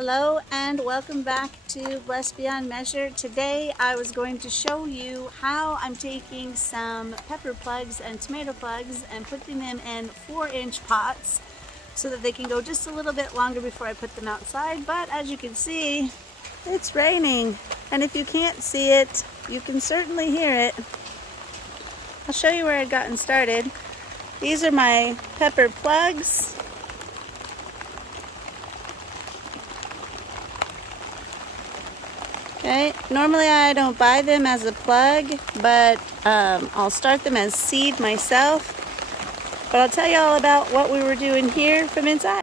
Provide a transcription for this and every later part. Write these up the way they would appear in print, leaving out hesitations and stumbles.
Hello and welcome back to Blessed Beyond Measure. Today I was going to show you how I'm taking some pepper plugs and tomato plugs and putting them in 4-inch pots so that they can go just a little bit longer before I put them outside. But as you can see, it's raining, and if you can't see it, you can certainly hear it. I'll show you where I'd gotten started. These are my pepper plugs. Okay, normally I don't buy them as a plug, but I'll start them as seed myself. But I'll tell you all about what we were doing here from inside.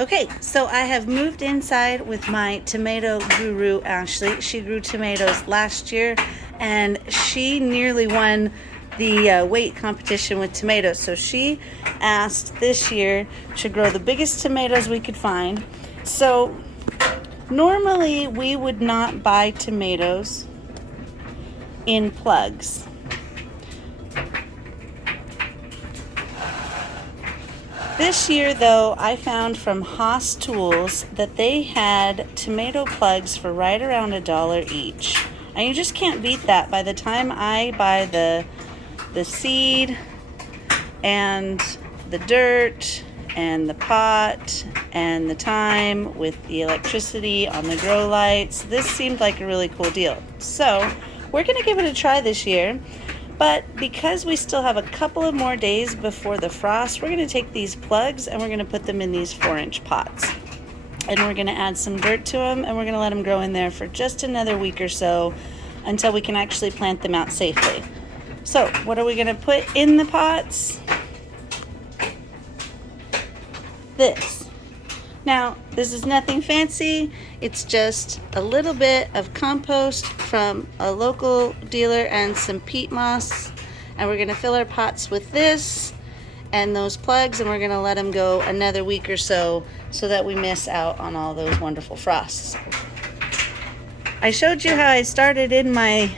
Okay, so I have moved inside with my tomato guru, Ashley. She grew tomatoes last year, and she nearly won the weight competition with tomatoes. So she asked this year to grow the biggest tomatoes we could find. So normally we would not buy tomatoes in plugs. This year though, I found from Haas Tools that they had tomato plugs for right around $1 each. And you just can't beat that. By the time I buy the seed and the dirt and the pot and the time with the electricity on the grow lights, this seemed like a really cool deal. So we're gonna give it a try this year, but because we still have a couple of more days before the frost, we're gonna take these plugs and we're gonna put them in these 4-inch pots. And we're gonna add some dirt to them, and we're gonna let them grow in there for just another week or so until we can actually plant them out safely. So what are we gonna put in the pots? This. Now, this is nothing fancy. It's just a little bit of compost from a local dealer and some peat moss. And we're gonna fill our pots with this and those plugs, and we're gonna let them go another week or so that we miss out on all those wonderful frosts. I showed you how I started in my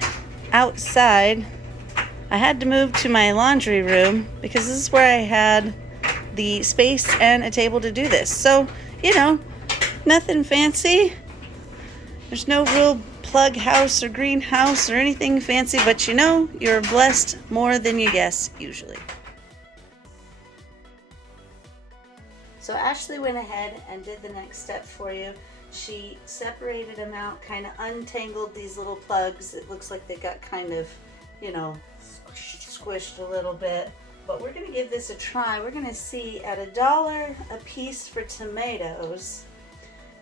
outside. I had to move to my laundry room because this is where I had the space and a table to do this. So, you know, nothing fancy. There's no real plug house or greenhouse or anything fancy, but you know, you're blessed more than you guess usually. So Ashley went ahead and did the next step for you. She separated them out, kind of untangled these little plugs. It looks like they got kind of, you know, squished a little bit. But we're gonna give this a try. We're gonna see at $1 a piece for tomatoes.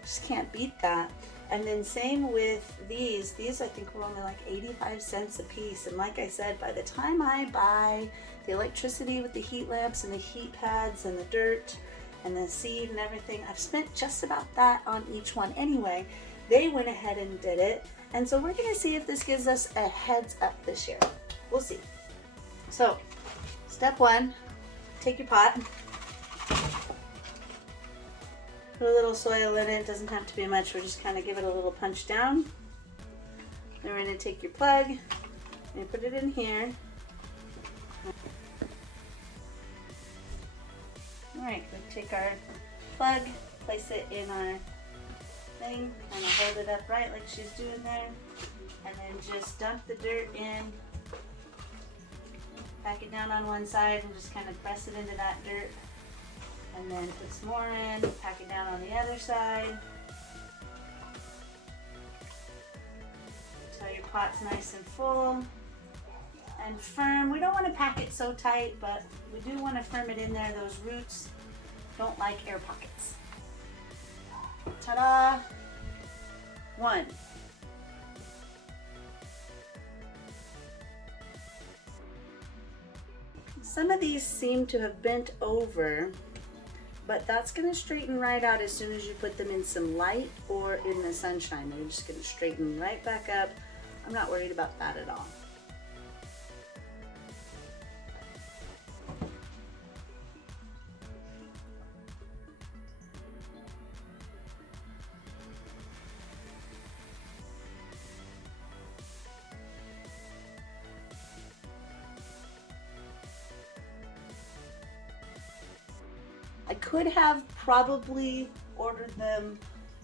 Just can't beat that. And then same with these. These I think were only like 85 cents a piece. And like I said, by the time I buy the electricity with the heat lamps and the heat pads and the dirt and the seed and everything, I've spent just about that on each one anyway. They went ahead and did it. And so we're gonna see if this gives us a heads up this year. We'll see. So, step one, take your pot, put a little soil in it. Doesn't have to be much. We're just kind of give it a little punch down. Then we're going to take your plug and put it in here. Alright, we take our plug, place it in our thing, kind of hold it upright like she's doing there, and then just dump the dirt in. Pack it down on one side and just kind of press it into that dirt, and then put some more in, pack it down on the other side until your pot's nice and full and firm. We don't want to pack it so tight, but we do want to firm it in there. Those roots don't like air pockets. Ta-da! One. Some of these seem to have bent over, but that's going to straighten right out as soon as you put them in some light or in the sunshine. They're just going to straighten right back up. I'm not worried about that at all. I could have probably ordered them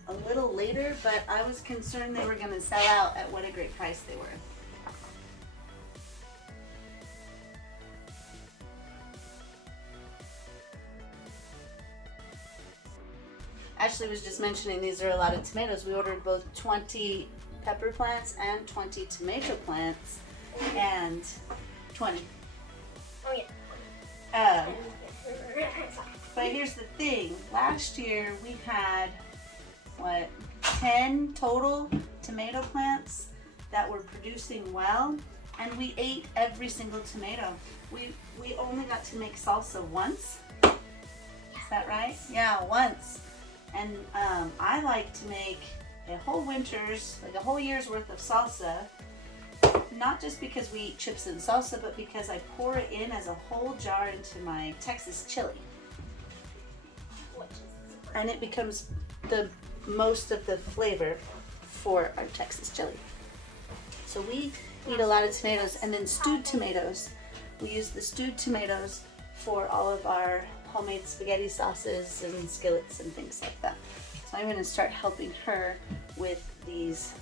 a little later, but I was concerned they were going to sell out at what a great price they were. Ashley was just mentioning these are a lot of tomatoes. We ordered both 20 pepper plants and 20 tomato plants, and 20. Oh yeah. But here's the thing. Last year we had, what, 10 total tomato plants that were producing well, and we ate every single tomato. We only got to make salsa once. Is that right? Yeah, once. And I like to make a whole winter's, like a whole year's worth of salsa, not just because we eat chips and salsa, but because I pour it in as a whole jar into my Texas chili. And it becomes the most of the flavor for our Texas chili. So we eat a lot of tomatoes, and then stewed tomatoes. We use the stewed tomatoes for all of our homemade spaghetti sauces and skillets and things like that. So I'm going to start helping her with these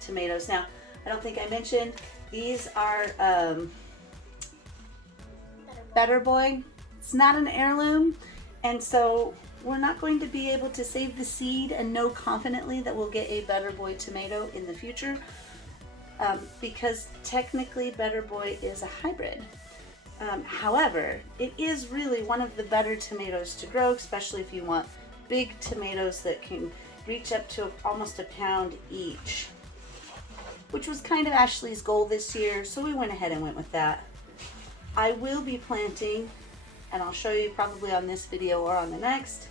tomatoes. Now, I don't think I mentioned, these are Better Boy. It's not an heirloom, and so we're not going to be able to save the seed and know confidently that we'll get a Better Boy tomato in the future, because technically Better Boy is a hybrid. However, it is really one of the better tomatoes to grow, especially if you want big tomatoes that can reach up to almost a pound each, which was kind of Ashley's goal this year, so we went ahead and went with that. I will be planting, and I'll show you probably on this video or on the next,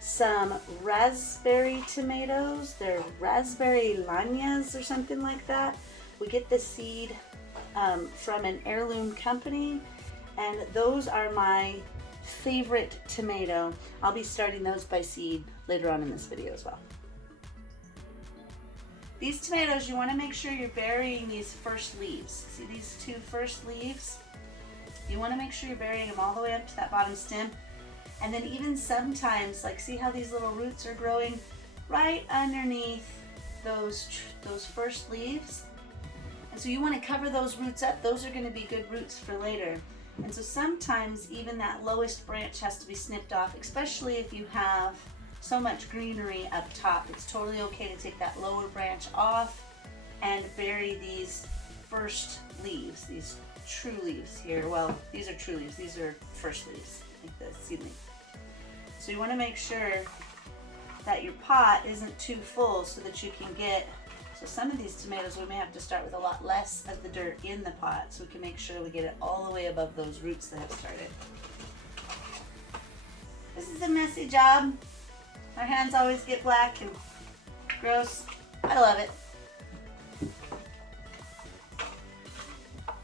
some raspberry tomatoes. They're raspberry lanias or something like that. We get the seed from an heirloom company, and those are my favorite tomato. I'll be starting those by seed later on in this video as well. These tomatoes, you want to make sure you're burying these first leaves. See these two first leaves? You want to make sure you're burying them all the way up to that bottom stem. And then even sometimes, like, see how these little roots are growing right underneath those first leaves? And so you want to cover those roots up. Those are going to be good roots for later. And so sometimes even that lowest branch has to be snipped off, especially if you have so much greenery up top. It's totally okay to take that lower branch off and bury these first leaves, these true leaves here. Well, these are true leaves. These are first leaves, like the seedling. So you want to make sure that your pot isn't too full so that you can get, so some of these tomatoes we may have to start with a lot less of the dirt in the pot so we can make sure we get it all the way above those roots that have started. This is a messy job. Our hands always get black and gross. I love it.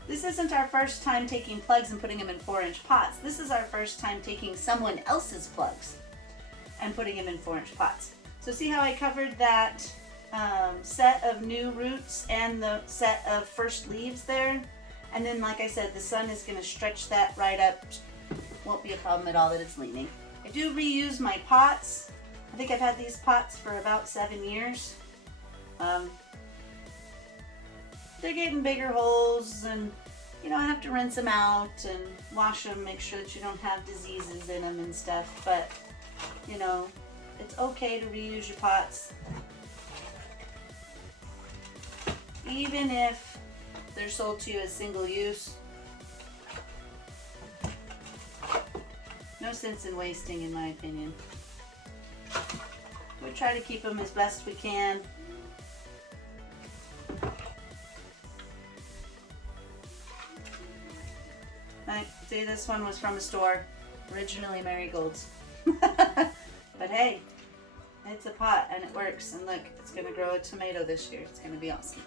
This isn't our first time taking plugs and putting them in 4-inch pots. This is our first time taking someone else's plugs and putting them in 4-inch pots. So see how I covered that set of new roots and the set of first leaves there? And then, like I said, the sun is going to stretch that right up. Won't be a problem at all that it's leaning. I do reuse my pots. I think I've had these pots for about 7 years. They're getting bigger holes, and you know, I have to rinse them out and wash them, make sure that you don't have diseases in them and stuff. But you know, it's okay to reuse your pots, even if they're sold to you as single use. No sense in wasting, in my opinion. We try to keep them as best we can. See, this one was from a store, originally marigolds. But hey, it's a pot and it works, and look, it's gonna grow a tomato this year. It's gonna be awesome.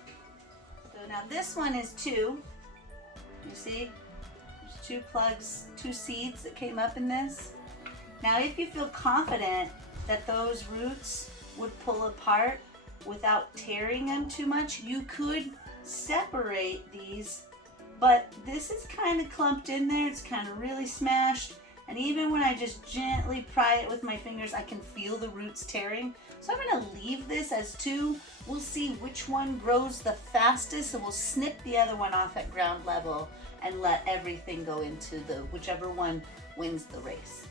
So now this one is 2. You see, there's 2 plugs, 2 seeds that came up in this. Now if you feel confident that those roots would pull apart without tearing them too much, you could separate these. But this is kind of clumped in there. It's kind of really smashed. And even when I just gently pry it with my fingers, I can feel the roots tearing. So I'm gonna leave this as two. We'll see which one grows the fastest, and we'll snip the other one off at ground level and let everything go into the whichever one wins the race.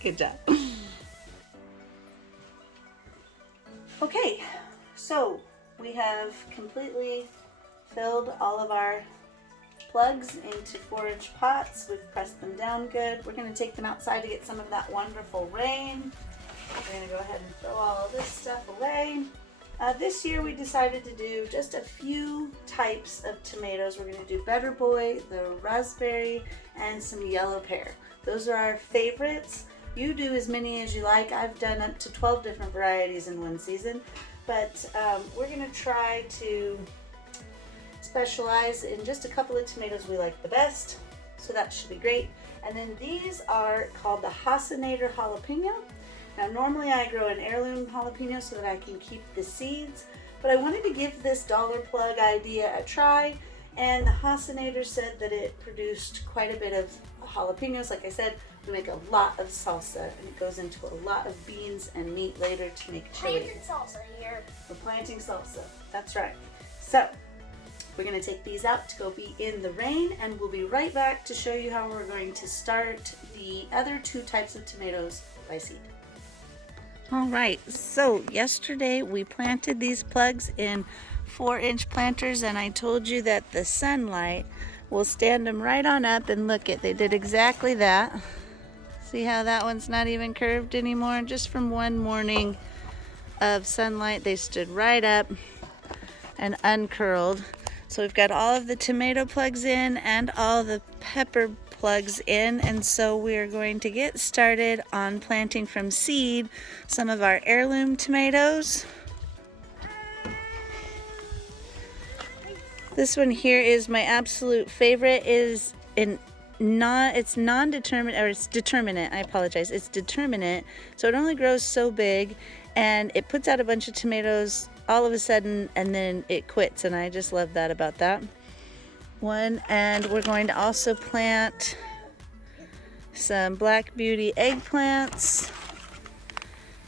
Good job. Okay, so we have completely filled all of our plugs into 4-inch pots. We've pressed them down good. We're going to take them outside to get some of that wonderful rain. We're going to go ahead and throw all of this stuff away. This year we decided to do just a few types of tomatoes. We're going to do Better Boy, the raspberry, and some yellow pear. Those are our favorites. You do as many as you like. I've done up to 12 different varieties in one season, but we're going to try to specialize in just a couple of tomatoes we like the best, so that should be great. And then these are called the Hasinator jalapeno. Now normally I grow an heirloom jalapeno so that I can keep the seeds, but I wanted to give this dollar plug idea a try, and the Hasinator said that it produced quite a bit of jalapenos. Like I said, we make a lot of salsa, and it goes into a lot of beans and meat later to make chili. Planting salsa here. We're planting salsa, that's right. So we're going to take these out to go be in the rain, and we'll be right back to show you how we're going to start the other two types of tomatoes by seed. All right, so yesterday we planted these plugs in 4-inch planters, and I told you that the sunlight will stand them right on up, and look it, they did exactly that. See how that one's not even curved anymore? Just from one morning of sunlight, they stood right up and uncurled. So we've got all of the tomato plugs in and all the pepper plugs in, and so we're going to get started on planting from seed some of our heirloom tomatoes. This one here is my absolute favorite. It's non-determinate, or it's determinate, I apologize. It's determinate, so it only grows so big, and it puts out a bunch of tomatoes all of a sudden, and then it quits, and I just love that about that one. And we're going to also plant some Black Beauty eggplants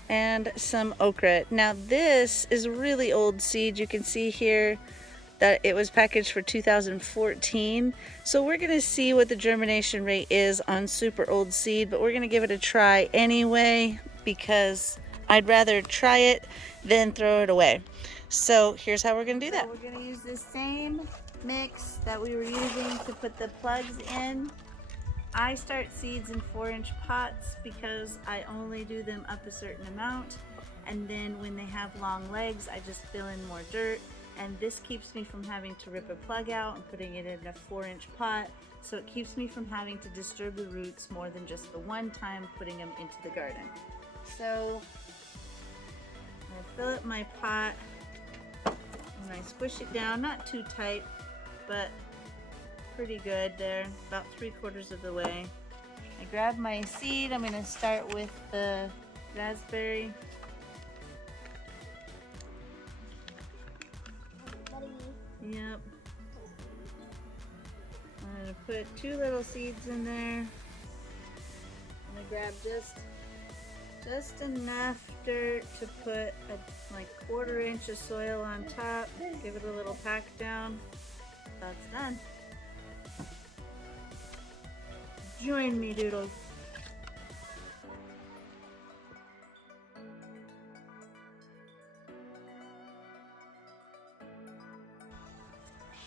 and some okra. Now this is really old seed. You can see here that it was packaged for 2014. So we're gonna see what the germination rate is on super old seed, but we're gonna give it a try anyway, because I'd rather try it than throw it away. So here's how we're gonna do that. So we're gonna use the same mix that we were using to put the plugs in. I start seeds in 4-inch pots because I only do them up a certain amount, and then when they have long legs, I just fill in more dirt. And this keeps me from having to rip a plug out and putting it in a 4-inch pot, so it keeps me from having to disturb the roots more than just the one time putting them into the garden. So I'm gonna fill up my pot, and I squish it down, not too tight, but pretty good there, about 3/4 of the way. I grab my seed. I'm gonna start with the raspberry. Yep. I'm gonna put 2 little seeds in there. I'm gonna grab just enough dirt to put like 1/4 inch of soil on top. Give it a little pack down. That's done. Join me, Doodles.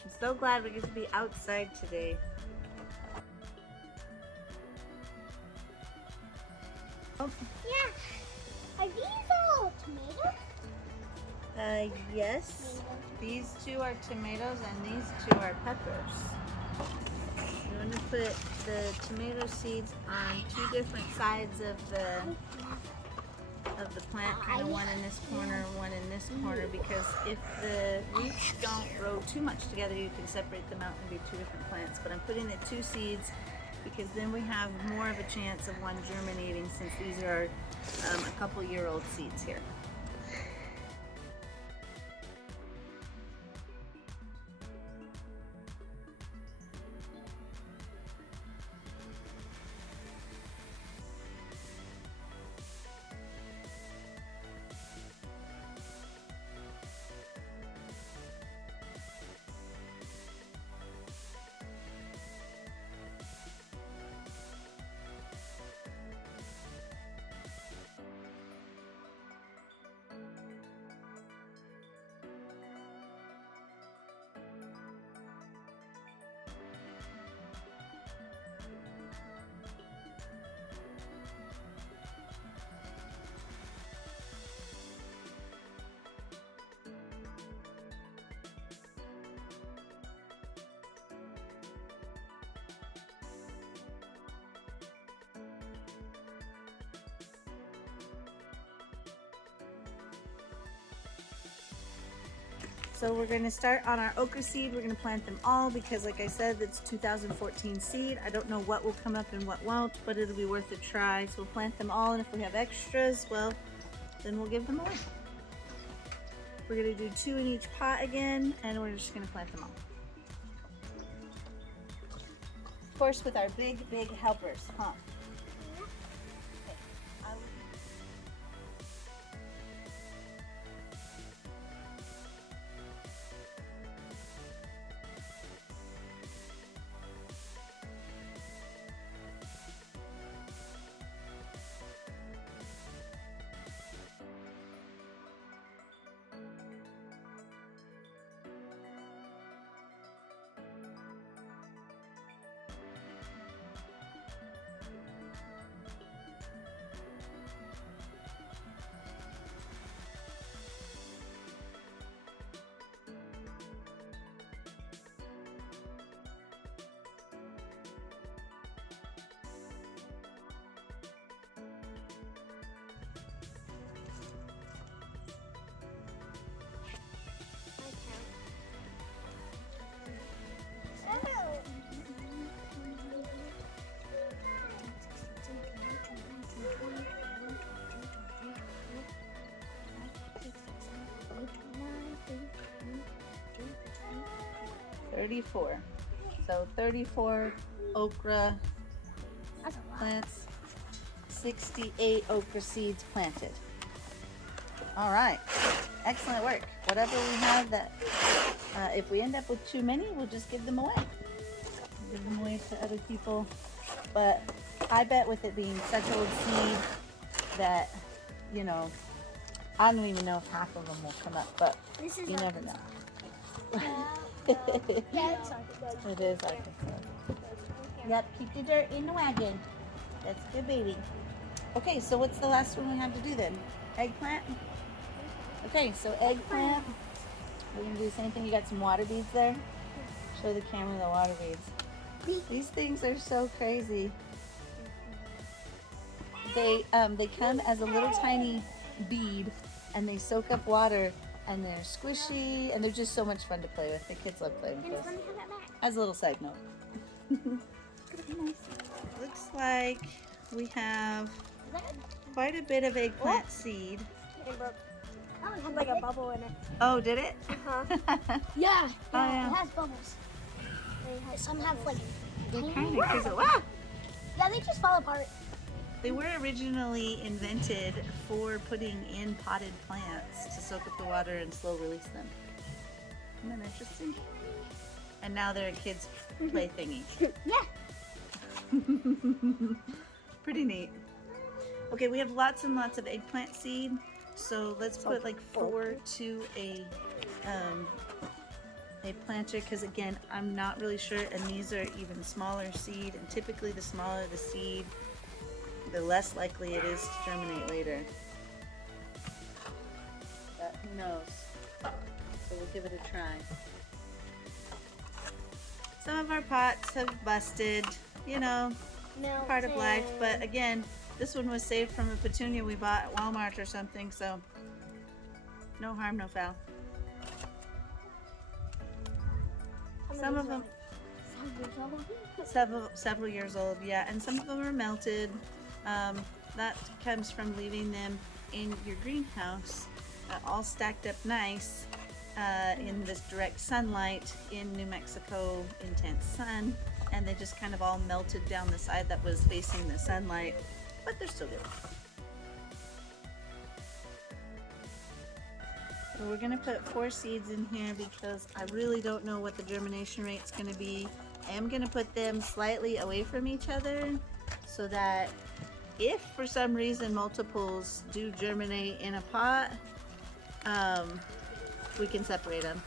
I'm so glad we get to be outside today. Oh. Yeah. Are these all tomatoes? Yes. These 2 are tomatoes and these 2 are peppers. You want to put the tomato seeds on two different sides of the plant, kind of one in this corner, one in this corner, because if the roots don't grow too much together, you can separate them out and do two different plants. But I'm putting the two seeds because then we have more of a chance of one germinating, since these are a couple-year-old seeds here. So we're going to start on our okra seed. We're going to plant them all because, like I said, it's 2014 seed. I don't know what will come up and what won't, but it'll be worth a try. So we'll plant them all, and if we have extras, well, then we'll give them away. We're going to do 2 in each pot again, and we're just going to plant them all. Of course, with our big helpers, huh? Okay. 34. So 34 okra plants, 68 okra seeds planted. All right, excellent work. Whatever we have that, if we end up with too many, we'll just give them away. Give them away to other people. But I bet with it being such old seed that, you know, I don't even know if half of them will come up, but you never know. Yeah, it's Arkansas. It is Arkansas. Yep, keep the dirt in the wagon. That's a good baby. Okay, so what's the last one we have to do then? Eggplant? Okay, so eggplant. We're going to do the same thing. You got some water beads there? Show the camera the water beads. These things are so crazy. They come as a little tiny bead, and they soak up water, and they're squishy, and they're just so much fun to play with. The kids love playing with those. As a little side note. Looks like we have quite a bit of eggplant seed. Oh, it had like a bubble in it. Oh, did it? Uh-huh. Yeah, yeah. It has bubbles. Some have like They're tiny kind of ones. crazy. Wow! Yeah, they just fall apart. They were originally invented for putting in potted plants to soak up the water and slow release them. Isn't that interesting? And now they're a kid's play thingy. Yeah. Pretty neat. Okay, we have lots and lots of eggplant seed. So let's put like 4 to a planter, because again, I'm not really sure, and these are even smaller seed, and typically the smaller the seed, the less likely it is to germinate later. But who knows? So we'll give it a try. Some of our pots have busted, you know, part of life. But again, this one was saved from a petunia we bought at Walmart or something, so no harm, no foul. Some of them several years old, yeah, and some of them are melted. That comes from leaving them in your greenhouse, all stacked up nice in this direct sunlight in New Mexico, intense sun, and they just kind of all melted down the side that was facing the sunlight, but they're still good. So we're gonna put 4 seeds in here because I really don't know what the germination rate's gonna be. I am gonna put them slightly away from each other so that if for some reason multiples do germinate in a pot, we can separate them.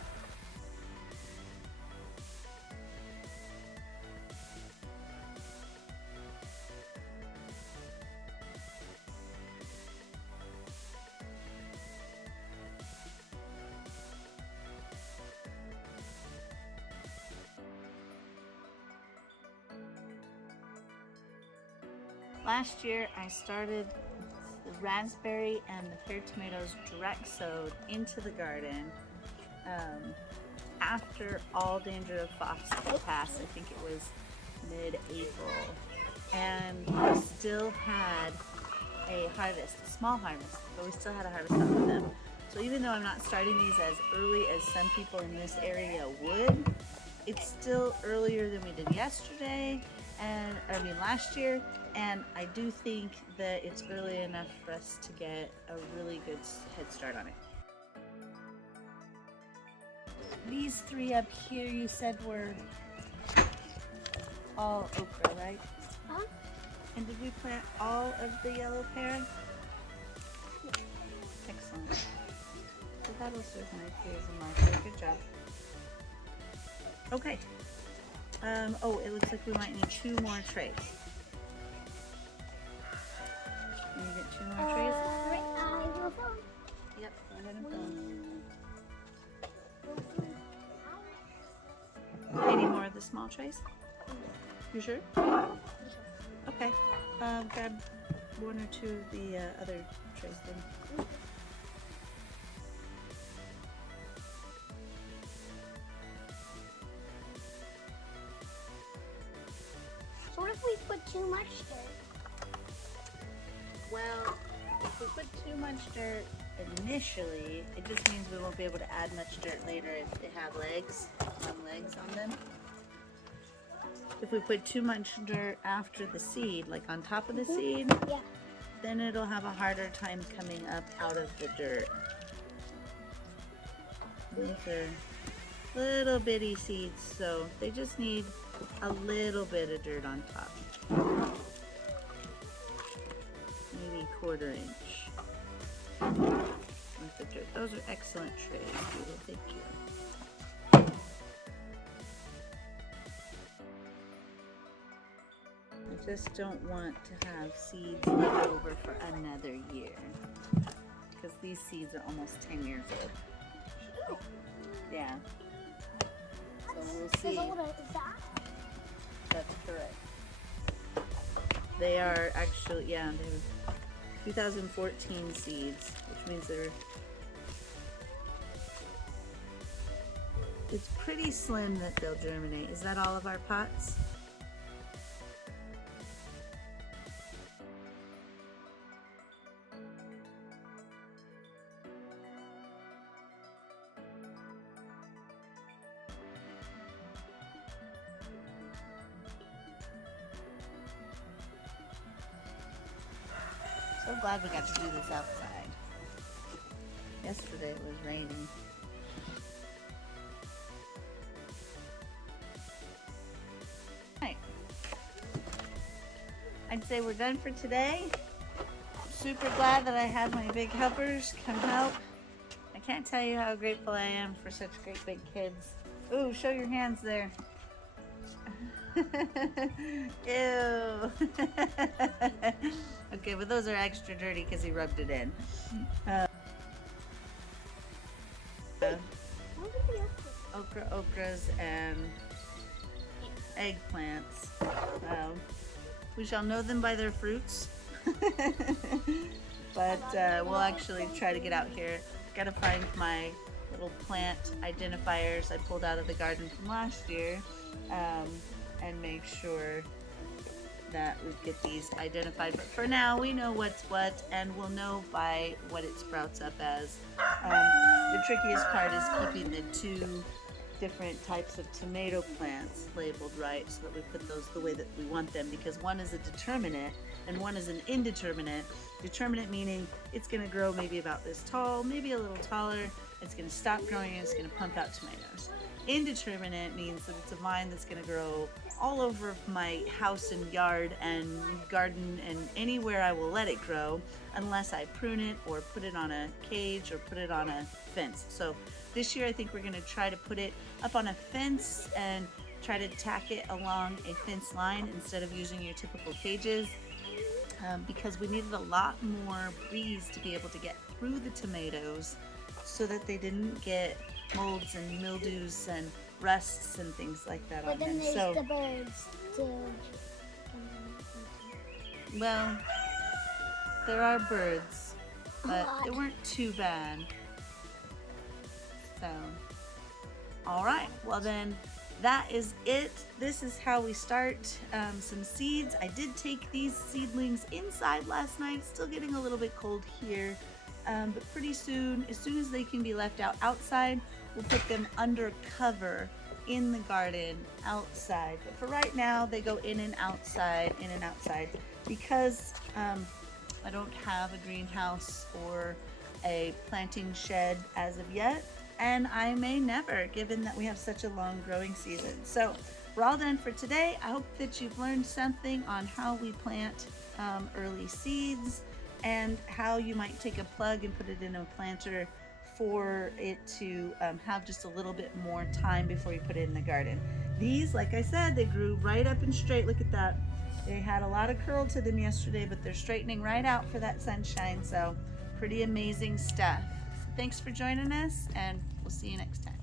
Last year I started the raspberry and the pear tomatoes direct sowed into the garden after all danger of frost had passed. I think it was mid-April, and we still had a harvest, a small harvest, but we still had a harvest off of them. So even though I'm not starting these as early as some people in this area would, it's still earlier than we did yesterday, and last year, and I do think that it's early enough for us to get a really good head start on it. These 3 up here you said were all okra, right? Huh? And did we plant all of the yellow pear? Excellent. So that'll serve nicely as a marker. Good job. Okay. Oh, it looks like we might need 2 more trays. Can you get 2 more trays? Yep, go ahead and fill them. Any more of the small trays? You sure? Okay. Grab 1 or 2 of the other trays then. So what if we put too much dirt? Well, if we put too much dirt initially, it just means we won't be able to add much dirt later if they have long legs on them. If we put too much dirt after the seed, like on top of the seed, Yeah. then it'll have a harder time coming up out of the dirt. These are little bitty seeds, so they just need a little bit of dirt on top. Maybe 1/4 inch with the dirt. Those are excellent trays, Doodle. Thank you. I just don't want to have seeds left over for another year because these seeds are almost 10 years old. Yeah. So we'll see. As old as that? That's correct. They are actually, yeah, they were 2014 seeds, which means it's pretty slim that they'll germinate. Is that all of our pots? So glad we got to do this outside. Yesterday it was raining. Right. I'd say we're done for today. I'm super glad that I had my big helpers come help. I can't tell you how grateful I am for such great big kids. Ooh, show your hands there. Ew. Okay, but those are extra dirty because he rubbed it in. Okras and eggplants. We shall know them by their fruits. But we'll actually try to get out here. Gotta find my little plant identifiers I pulled out of the garden from last year, and make sure that we get these identified. But for now, we know what's what, and we'll know by what it sprouts up as. The trickiest part is keeping the two different types of tomato plants labeled right, so that we put those the way that we want them, because one is a determinate and one is an indeterminate. Determinate meaning it's going to grow maybe about this tall, maybe a little taller, it's going to stop growing and it's going to pump out tomatoes. Indeterminate means that it's a vine that's going to grow all over my house and yard and garden and anywhere I will let it grow, unless I prune it or put it on a cage or put it on a fence. So this year I think we're going to try to put it up on a fence and try to tack it along a fence line instead of using your typical cages, because we needed a lot more breeze to be able to get through the tomatoes so that they didn't get molds and mildews and rusts and things like that on But then them. there's the birds too. Well, there are birds, but they weren't too bad. So, all right. Well then, that is it. This is how we start some seeds. I did take these seedlings inside last night. Still getting a little bit cold here, but pretty soon, as soon as they can be left outside, we'll put them under cover in the garden outside. But for right now, they go in and outside, because I don't have a greenhouse or a planting shed as of yet, and I may never, given that we have such a long growing season. So we're all done for today. I hope that you've learned something on how we plant early seeds, and how you might take a plug and put it in a planter for it to have just a little bit more time before you put it in the garden. These, like I said, they grew right up and straight. Look at that. They had a lot of curl to them yesterday, but they're straightening right out for that sunshine. So pretty amazing stuff. So thanks for joining us, and we'll see you next time.